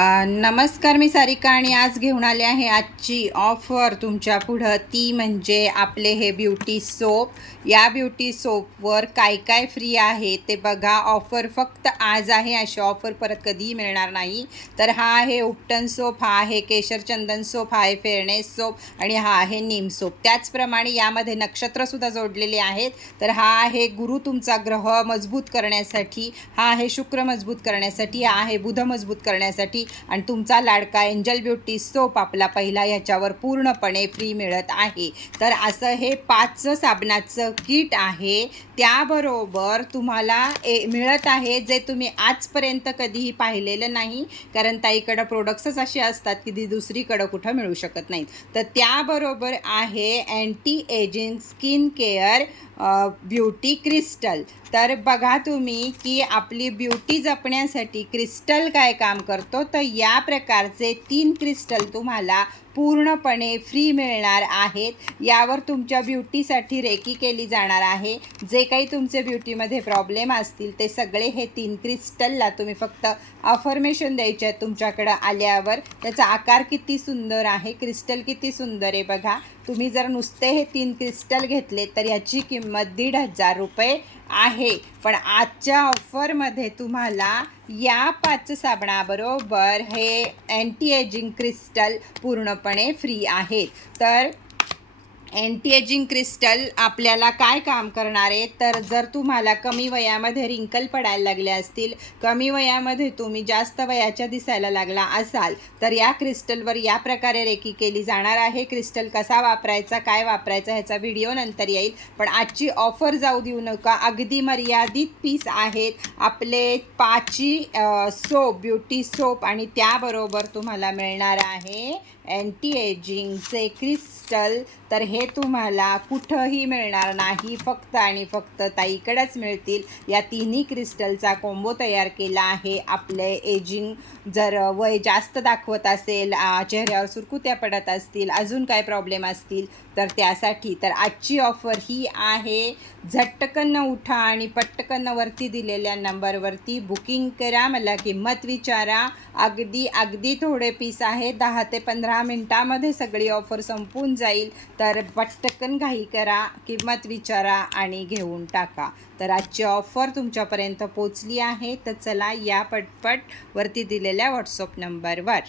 a नमस्कार मी सारिका आणि आज घेऊन आले आहे आजची ऑफर तुमच्या पुढं. ती म्हणजे आपले हे ब्युटी सोप या ब्युटी सोपवर काय काय फ्री आहे ते बघा. ऑफर फक्त आज आहे. अशी ऑफर परत कधीही मिळणार नाही. तर हा आहे उपटन सोप हा आहे केशर चंदन सोप हा आहे फेअरनेस सोप आणि हा आहे नीम सोप त्याचप्रमाणे यामध्ये नक्षत्रसुद्धा जोडलेले आहेत. तर हा आहे गुरु तुमचा ग्रह मजबूत करण्यासाठी हा आहे शुक्र मजबूत करण्यासाठी हा आहे बुध मजबूत करण्यासाठी. आणि तुमचा लाडका एंजल ब्युटी सोप आपला पहिला ह्याच्यावर पूर्णपणे फ्री मिळत आहे. तर असं हे पाच साबणाचं किट आहे. त्याबरोबर तुम्हाला ए मिळत आहे जे तुम्ही आजपर्यंत कधीही पाहिलेलं नाही. कारण ताईकडं प्रोडक्ट्सच असे असतात की ती दुसरीकडं कुठं मिळू शकत नाहीत. तर त्याबरोबर आहे anti ageing skin care beauty crystal तर बघा तुम्ही की आपली ब्युटी जपण्यासाठी क्रिस्टल काय काम करतो? तर या प्रकारचे तीन क्रिस्टल तुम्हाला पूर्णपणे फ्री मिळणार आहेत. यावर तुमच्या ब्युटीसाठी रेकी केली जाणार आहे. जे काही तुमचे ब्युटीमध्ये प्रॉब्लेम असतील ते सगळे हे तीन क्रिस्टलला तुम्ही फक्त अफर्मेशन द्यायचे आहेत तुमच्याकडं आल्यावर. त्याचा आकार किती सुंदर आहे क्रिस्टल किती सुंदर आहे बघा. तुम्ही जर नुसते हे तीन क्रिस्टल घेतले तर याची किंमत दीड हजार रुपये आहे. पण आजच्या ऑफरमध्ये तुम्हाला या पाच साबणाबरोबर हे अँटी एजिंग क्रिस्टल पूर्णपणे फ्री आहेत. तर अँटी एजिंग क्रिस्टल आपल्याला काय काम करणार आहे? तर जर तुम्हाला कमी वयामध्ये रिंकल पडायला लागले असतील कमी वयामध्ये तुम्ही जास्त वयाच्या दिसायला लागला असाल तर या क्रिस्टलवर या प्रकारे रेकी केली जाणार आहे. क्रिस्टल कसा वापरायचा काय वापरायचा ह्याचा व्हिडिओ नंतर येईल. पण आजची ऑफर जाऊ देऊ नका. अगदी मर्यादित पीस आहेत आपले पाची सोप ब्युटी सोप आणि त्याबरोबर तुम्हाला मिळणार आहे अँटी एजिंगचे क्रिस्टल तर हे तुम्हाला कुठंही मिळणार नाही. फक्त आणि फक्त ताईकडेच मिळतील. या तिन्ही क्रिस्टलचा कोंबो तयार केला आहे. आपले एजिंग जर वय जास्त दाखवत असेल चेहऱ्यावर सुरकुत्या पडत असतील अजून काय प्रॉब्लेम असतील तर त्यासाठी तर आजची ऑफर ही आहे. झटकन उठा आणि पटकन वरती दिलेल्या नंबरवरती बुकिंग करा. मला किंमत विचारा. अगदी अगदी थोडे पीस आहे दहा ते पंधरा मिनटामध्ये सगळी ऑफर संपून जाईल. तर पटकन घाई करा किंमत विचारा आणि घेऊन टाका. तर आजची ऑफर तुमच्यापर्यंत पोचली आहे. तर चला या पटपट वरती दिलेल्या व्हॉट्सअप नंबरवर